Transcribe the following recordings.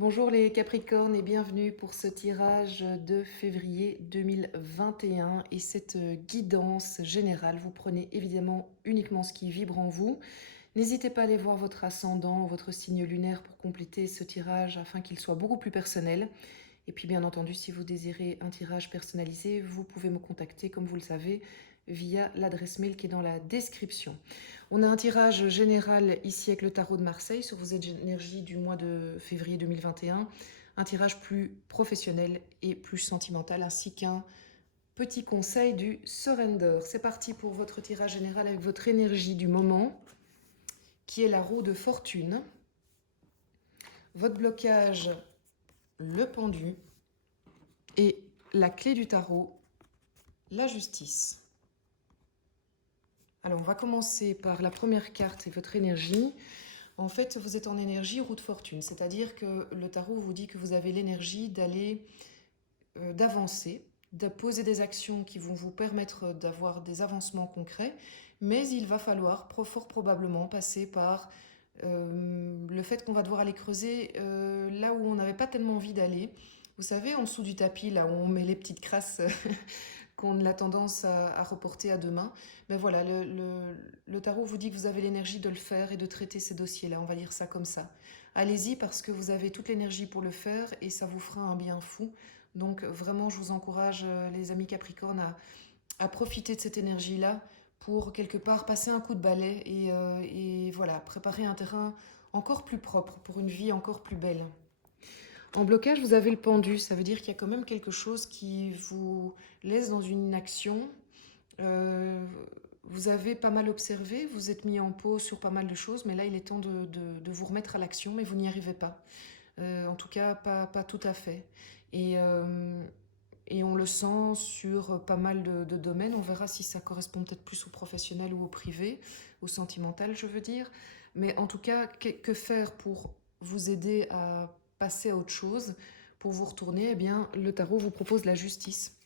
Bonjour les Capricornes et bienvenue pour ce tirage de février 2021 et cette guidance générale. Vous prenez évidemment uniquement ce qui vibre en vous. N'hésitez pas à aller voir votre ascendant, votre signe lunaire pour compléter ce tirage afin qu'il soit beaucoup plus personnel. Et puis bien entendu, si vous désirez un tirage personnalisé, vous pouvez me contacter comme vous le savez via l'adresse mail qui est dans la description. On a un tirage général ici avec le tarot de Marseille sur vos énergies du mois de février 2021. Un tirage plus professionnel et plus sentimental ainsi qu'un petit conseil du surrender. C'est parti pour votre tirage général avec votre énergie du moment qui est la roue de fortune. Votre blocage, le pendu et la clé du tarot, la justice. Alors, on va commencer par la première carte et votre énergie. En fait, vous êtes en énergie roue de fortune, c'est-à-dire que le tarot vous dit que vous avez l'énergie d'aller, d'avancer, de poser des actions qui vont vous permettre d'avoir des avancements concrets, mais il va falloir fort probablement passer par le fait qu'on va devoir aller creuser là où on n'avait pas tellement envie d'aller. Vous savez, en dessous du tapis, là où on met les petites crasses qu'on a tendance à reporter à demain. Mais voilà, le tarot vous dit que vous avez l'énergie de le faire et de traiter ces dossiers-là, on va dire ça comme ça. Allez-y parce que vous avez toute l'énergie pour le faire et ça vous fera un bien fou. Donc vraiment, je vous encourage, les amis Capricornes, à profiter de cette énergie-là pour quelque part passer un coup de balai et voilà, préparer un terrain encore plus propre pour une vie encore plus belle. En blocage, vous avez le pendu, ça veut dire qu'il y a quand même quelque chose qui vous laisse dans une inaction. Euh, vous avez pas mal observé, vous êtes mis en pause sur pas mal de choses, mais là il est temps de vous remettre à l'action, mais vous n'y arrivez pas. En tout cas, pas tout à fait. Et, euh, et on le sent sur pas mal de domaines. On verra si ça correspond peut-être plus au professionnel ou au privé, au sentimental, je veux dire. Mais en tout cas, que faire pour vous aider à passer à autre chose, pour vous retourner? Eh bien, le tarot vous propose la justice.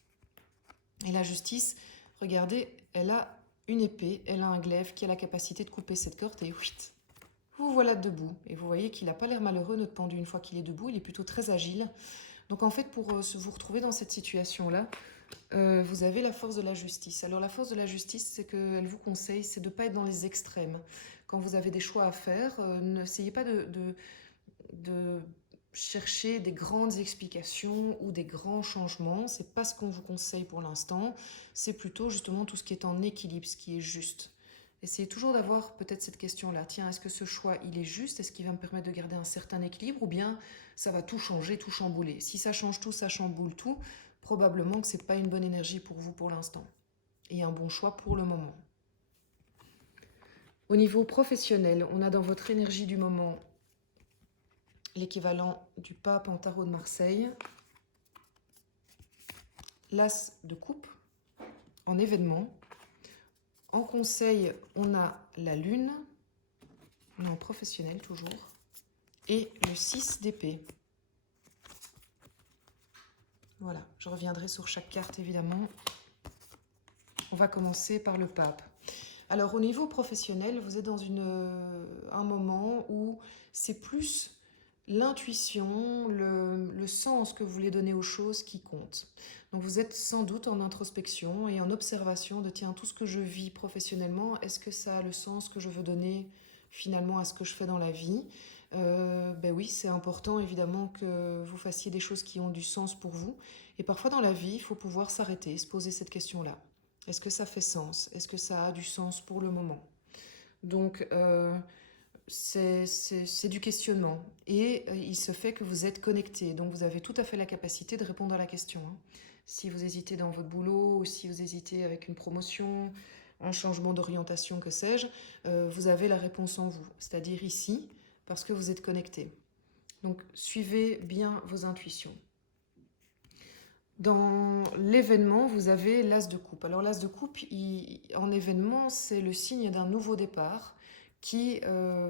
Et la justice, regardez, elle a une épée, elle a un glaive qui a la capacité de couper cette corde et whitt, vous voilà debout. Et vous voyez qu'il n'a pas l'air malheureux, notre pendu, une fois qu'il est debout, il est plutôt très agile. Donc en fait, pour vous retrouver dans cette situation-là, vous avez la force de la justice. Alors la force de la justice, c'est qu'elle vous conseille, c'est de ne pas être dans les extrêmes. Quand vous avez des choix à faire, n'essayez pas de chercher des grandes explications ou des grands changements. C'est pas ce qu'on vous conseille pour l'instant. C'est plutôt justement tout ce qui est en équilibre, ce qui est juste. Essayez toujours d'avoir peut-être cette question-là. Tiens, est-ce que ce choix, il est juste? Est-ce qu'il va me permettre de garder un certain équilibre? Ou bien ça va tout changer, tout chambouler? Si ça change tout, ça chamboule tout, probablement que c'est pas une bonne énergie pour vous pour l'instant. Et un bon choix pour le moment. Au niveau professionnel, on a dans votre énergie du moment l'équivalent du pape en tarot de Marseille, l'as de coupe en événement. En conseil, on a la lune, on est en professionnel toujours, et le 6 d'épée. Voilà, je reviendrai sur chaque carte évidemment. On va commencer par le pape. Alors au niveau professionnel, vous êtes dans un moment où c'est plus l'intuition, le sens que vous voulez donner aux choses qui compte. Donc vous êtes sans doute en introspection et en observation de tiens, tout ce que je vis professionnellement, est-ce que ça a le sens que je veux donner finalement à ce que je fais dans la vie? Ben oui, c'est important évidemment que vous fassiez des choses qui ont du sens pour vous. Et parfois dans la vie, il faut pouvoir s'arrêter, se poser cette question-là. Est-ce que ça fait sens? Est-ce que ça a du sens pour le moment? Donc, c'est du questionnement. Et il se fait que vous êtes connecté. Donc, vous avez tout à fait la capacité de répondre à la question. Hein. Si vous hésitez dans votre boulot ou si vous hésitez avec une promotion, un changement d'orientation, que sais-je, vous avez la réponse en vous. C'est-à-dire ici, parce que vous êtes connecté. Donc, suivez bien vos intuitions. Dans l'événement, vous avez l'as de coupe. Alors l'as de coupe, en événement, c'est le signe d'un nouveau départ qui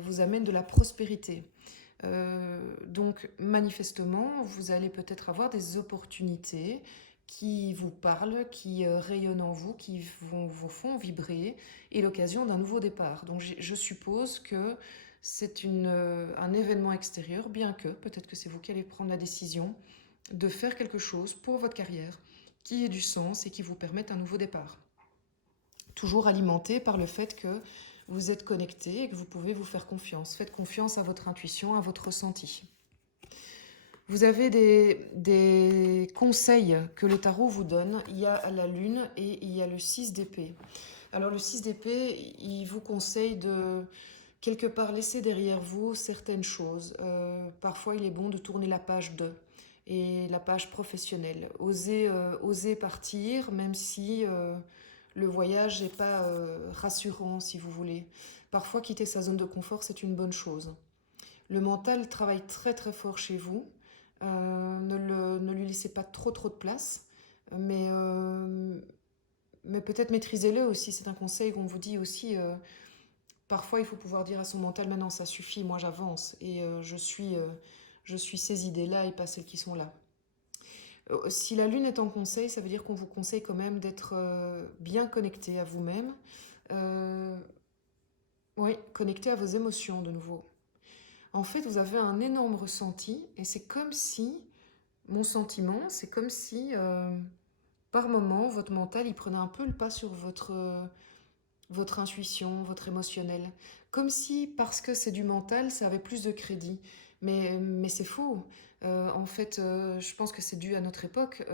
vous amène de la prospérité. Donc manifestement, vous allez peut-être avoir des opportunités qui vous parlent, qui rayonnent en vous, vous font vibrer, et l'occasion d'un nouveau départ. Donc je suppose que c'est un événement extérieur, bien que peut-être que c'est vous qui allez prendre la décision de faire quelque chose pour votre carrière qui ait du sens et qui vous permette un nouveau départ. Toujours alimenté par le fait que vous êtes connecté et que vous pouvez vous faire confiance. Faites confiance à votre intuition, à votre ressenti. Vous avez des conseils que le tarot vous donne. Il y a la lune et il y a le 6 d'épée. Alors le 6 d'épée, il vous conseille de quelque part laisser derrière vous certaines choses. Parfois, il est bon de tourner la page 2 et la page professionnelle. Oser partir, même si le voyage n'est pas rassurant, si vous voulez. Parfois, quitter sa zone de confort, c'est une bonne chose. Le mental travaille très très fort chez vous. Ne lui laissez pas trop de place, mais, euh, mais peut-être maîtrisez-le aussi. C'est un conseil qu'on vous dit aussi. Parfois, il faut pouvoir dire à son mental, maintenant ça suffit, moi j'avance et je suis ces idées-là et pas celles qui sont là. Si la lune est en conseil, ça veut dire qu'on vous conseille quand même d'être bien connecté à vous-même. Euh, oui, connecté à vos émotions de nouveau. En fait, vous avez un énorme ressenti et c'est comme si, mon sentiment, c'est comme si par moment, votre mental, il prenait un peu le pas sur votre intuition, votre émotionnel. Comme si, parce que c'est du mental, ça avait plus de crédit. Mais c'est faux. En fait, je pense que c'est dû à notre époque.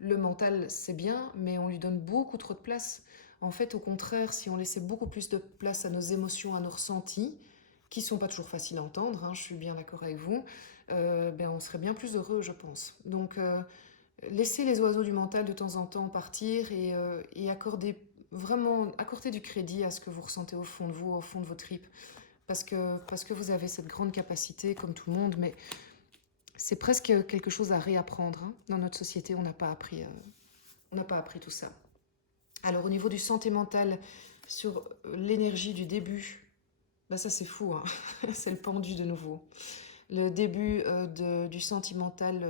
Le mental, c'est bien, mais on lui donne beaucoup trop de place. En fait, au contraire, si on laissait beaucoup plus de place à nos émotions, à nos ressentis, qui sont pas toujours faciles à entendre, hein, je suis bien d'accord avec vous, ben on serait bien plus heureux, je pense. Donc, laissez les oiseaux du mental de temps en temps partir et accorder vraiment accorder du crédit à ce que vous ressentez au fond de vous, au fond de vos tripes. Parce que vous avez cette grande capacité, comme tout le monde, mais c'est presque quelque chose à réapprendre. Hein. Dans notre société, on n'a pas appris tout ça. Alors, au niveau du sentimental, sur l'énergie du début, bah ça c'est fou, hein. C'est le pendu de nouveau. Le début du sentimental,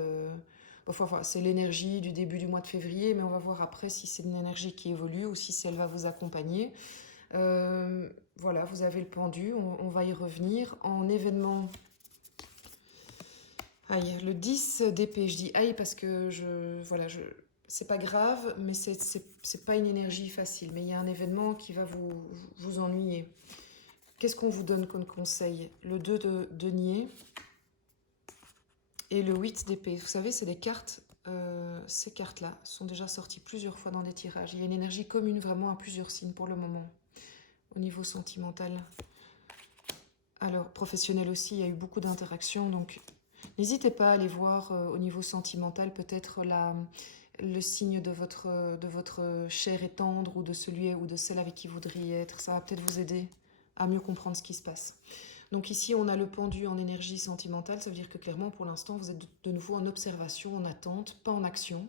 enfin, c'est l'énergie du début du mois de février, mais on va voir après si c'est une énergie qui évolue ou si elle va vous accompagner. Voilà, vous avez le pendu, on va y revenir. En événement, aïe, le 10 d'épée, je dis aïe parce que c'est pas grave, mais c'est pas une énergie facile. Mais il y a un événement qui va vous ennuyer. Qu'est-ce qu'on vous donne comme conseil? Le 2 de denier et le 8 d'épée. Vous savez, c'est des cartes, ces cartes-là sont déjà sorties plusieurs fois dans des tirages. Il y a une énergie commune vraiment à plusieurs signes pour le moment, au niveau sentimental. Alors, professionnel aussi, il y a eu beaucoup d'interactions, donc n'hésitez pas à aller voir au niveau sentimental peut-être le signe de votre chair et tendre ou de celui ou de celle avec qui vous voudriez être. Ça va peut-être vous aider à mieux comprendre ce qui se passe. Donc ici, on a le pendu en énergie sentimentale. Ça veut dire que clairement, pour l'instant, vous êtes de nouveau en observation, en attente, pas en action.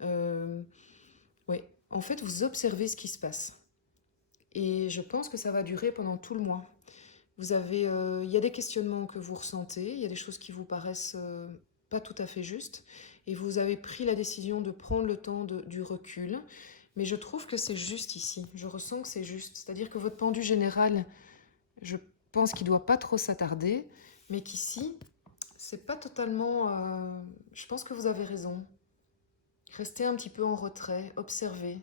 Oui, en fait, vous observez ce qui se passe. Et je pense que ça va durer pendant tout le mois. Il y a des questionnements que vous ressentez, il y a des choses qui vous paraissent pas tout à fait justes, et vous avez pris la décision de prendre le temps du recul. Mais je trouve que c'est juste ici. Je ressens que c'est juste. C'est-à-dire que votre pendu général, je pense qu'il ne doit pas trop s'attarder, mais qu'ici, c'est pas totalement. Je pense que vous avez raison. Restez un petit peu en retrait, observez.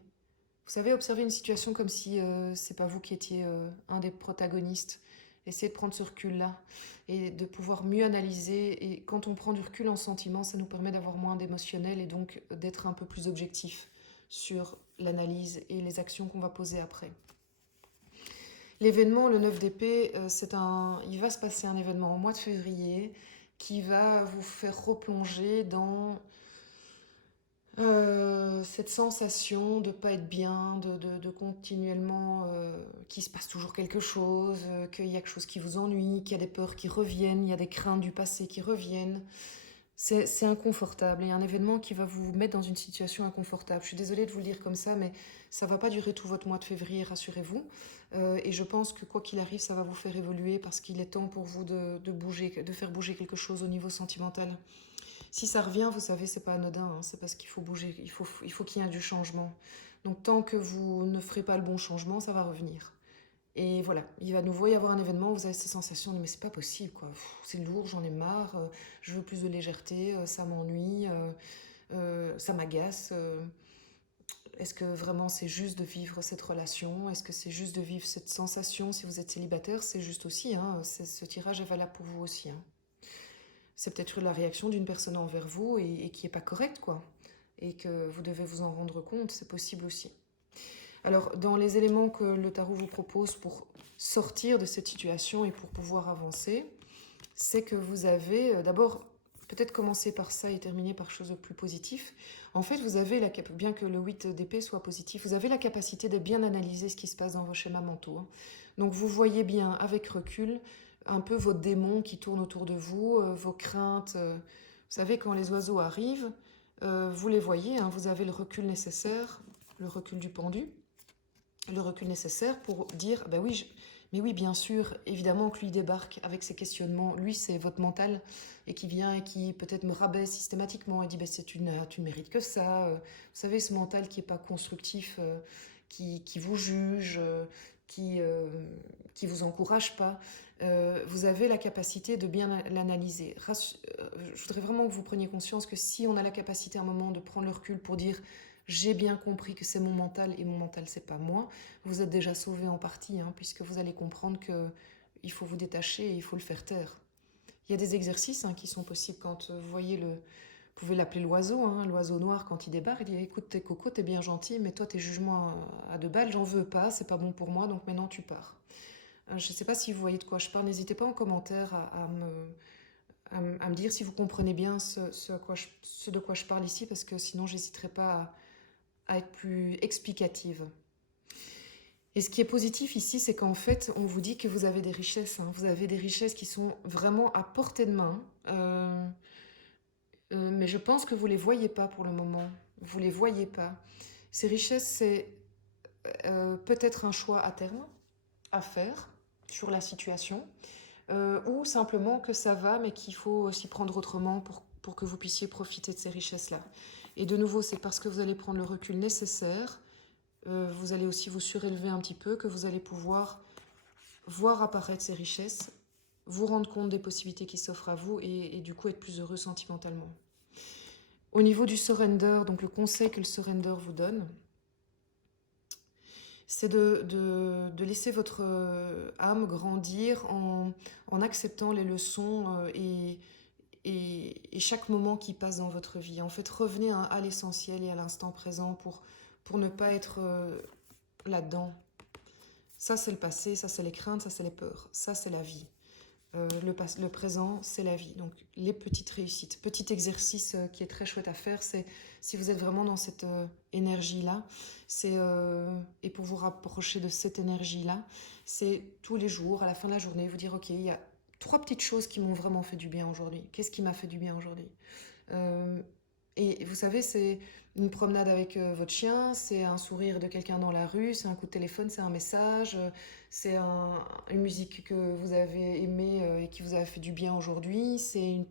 Vous savez, observer une situation comme si c'est pas vous qui étiez un des protagonistes. Essayez de prendre ce recul-là et de pouvoir mieux analyser. Et quand on prend du recul en sentiment, ça nous permet d'avoir moins d'émotionnel et donc d'être un peu plus objectif sur l'analyse et les actions qu'on va poser après. L'événement, le 9 d'épée, il va se passer un événement au mois de février qui va vous faire replonger dans cette sensation de pas être bien, de continuellement qu'il se passe toujours quelque chose, qu'il y a quelque chose qui vous ennuie, qu'il y a des peurs qui reviennent, il y a des craintes du passé qui reviennent. C'est inconfortable et un événement qui va vous mettre dans une situation inconfortable. Je suis désolée de vous le dire comme ça, mais ça ne va pas durer tout votre mois de février, rassurez-vous. Et je pense que quoi qu'il arrive, ça va vous faire évoluer parce qu'il est temps pour vous de bouger, de faire bouger quelque chose au niveau sentimental. Si ça revient, vous savez, c'est pas anodin, hein, c'est parce qu'il faut bouger, il faut qu'il y ait du changement. Donc tant que vous ne ferez pas le bon changement, ça va revenir. Et voilà, il va à nouveau y avoir un événement où vous avez cette sensation de mais c'est pas possible, quoi. C'est lourd, j'en ai marre, je veux plus de légèreté, ça m'ennuie, ça m'agace. Est-ce que vraiment c'est juste de vivre cette relation? Est-ce que c'est juste de vivre cette sensation? Si vous êtes célibataire, c'est juste aussi, hein, ce tirage est valable pour vous aussi, hein. C'est peut-être la réaction d'une personne envers vous et qui n'est pas correcte, quoi. Et que vous devez vous en rendre compte, c'est possible aussi. Alors, dans les éléments que le tarot vous propose pour sortir de cette situation et pour pouvoir avancer, c'est que vous avez, d'abord, peut-être commencer par ça et terminer par chose de plus positif. En fait, vous avez, bien que le 8 d'épée soit positif, vous avez la capacité de bien analyser ce qui se passe dans vos schémas mentaux, hein. Donc, vous voyez bien, avec recul, un peu vos démons qui tournent autour de vous, vos craintes. Vous savez, quand les oiseaux arrivent, vous les voyez, hein, vous avez le recul nécessaire, le recul du pendu, le recul nécessaire pour dire, ben oui, mais oui, bien sûr, évidemment que lui débarque avec ses questionnements. Lui, c'est votre mental et qui vient et qui peut-être me rabaisse systématiquement et dit, ben tu ne mérites que ça. Vous savez, ce mental qui n'est pas constructif, qui vous juge, qui vous encourage pas. Vous avez la capacité de bien l'analyser. Je voudrais vraiment que vous preniez conscience que si on a la capacité à un moment de prendre le recul pour dire j'ai bien compris que c'est mon mental et mon mental c'est pas moi, vous êtes déjà sauvé en partie, hein, puisque vous allez comprendre que il faut vous détacher et il faut le faire taire. Il y a des exercices, hein, qui sont possibles quand vous voyez vous pouvez l'appeler l'oiseau, hein, l'oiseau noir quand il débarque, il dit écoute tes cocos, t'es bien gentil, mais toi tes jugements à 2 balles, j'en veux pas, c'est pas bon pour moi, donc maintenant tu pars. Je ne sais pas si vous voyez de quoi je parle, n'hésitez pas en commentaire à me dire si vous comprenez bien ce de quoi je parle ici, parce que sinon j'hésiterai pas à être plus explicative. Et ce qui est positif ici, c'est qu'en fait, on vous dit que vous avez des richesses, hein. Vous avez des richesses qui sont vraiment à portée de main. Mais je pense que vous ne les voyez pas pour le moment. Vous ne les voyez pas. Ces richesses, c'est peut-être un choix à terme à faire sur la situation, ou simplement que ça va, mais qu'il faut s'y prendre autrement pour que vous puissiez profiter de ces richesses-là. Et de nouveau, c'est parce que vous allez prendre le recul nécessaire, vous allez aussi vous surélever un petit peu, que vous allez pouvoir voir apparaître ces richesses, vous rendre compte des possibilités qui s'offrent à vous et du coup être plus heureux sentimentalement. Au niveau du surrender, donc le conseil que le surrender vous donne, c'est de laisser votre âme grandir en acceptant les leçons et chaque moment qui passe dans votre vie. En fait, revenez à l'essentiel et à l'instant présent pour ne pas être là-dedans. Ça, c'est le passé, ça, c'est les craintes, ça, c'est les peurs. Ça, c'est la vie. Le présent, c'est la vie. Donc, les petites réussites. Petit exercice qui est très chouette à faire, c'est si vous êtes vraiment dans cette énergie-là, et pour vous rapprocher de cette énergie-là, c'est tous les jours, à la fin de la journée, vous dire, ok, il y a 3 petites choses qui m'ont vraiment fait du bien aujourd'hui. Qu'est-ce qui m'a fait du bien aujourd'hui? Et vous savez, c'est une promenade avec votre chien, c'est un sourire de quelqu'un dans la rue, c'est un coup de téléphone, c'est un message, c'est une musique que vous avez aimée et qui vous a fait du bien aujourd'hui, c'est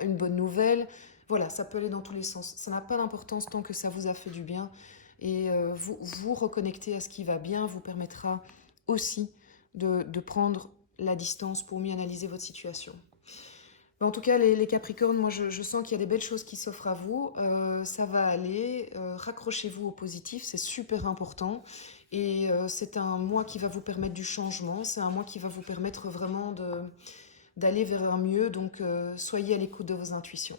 une bonne nouvelle. Voilà, ça peut aller dans tous les sens. Ça n'a pas d'importance tant que ça vous a fait du bien. Et vous reconnecter à ce qui va bien vous permettra aussi de prendre la distance pour mieux analyser votre situation. En tout cas, les Capricornes, moi je sens qu'il y a des belles choses qui s'offrent à vous. Ça va aller. Raccrochez-vous au positif, c'est super important. Et c'est un mois qui va vous permettre du changement. C'est un mois qui va vous permettre vraiment d'aller vers un mieux. Donc soyez à l'écoute de vos intuitions.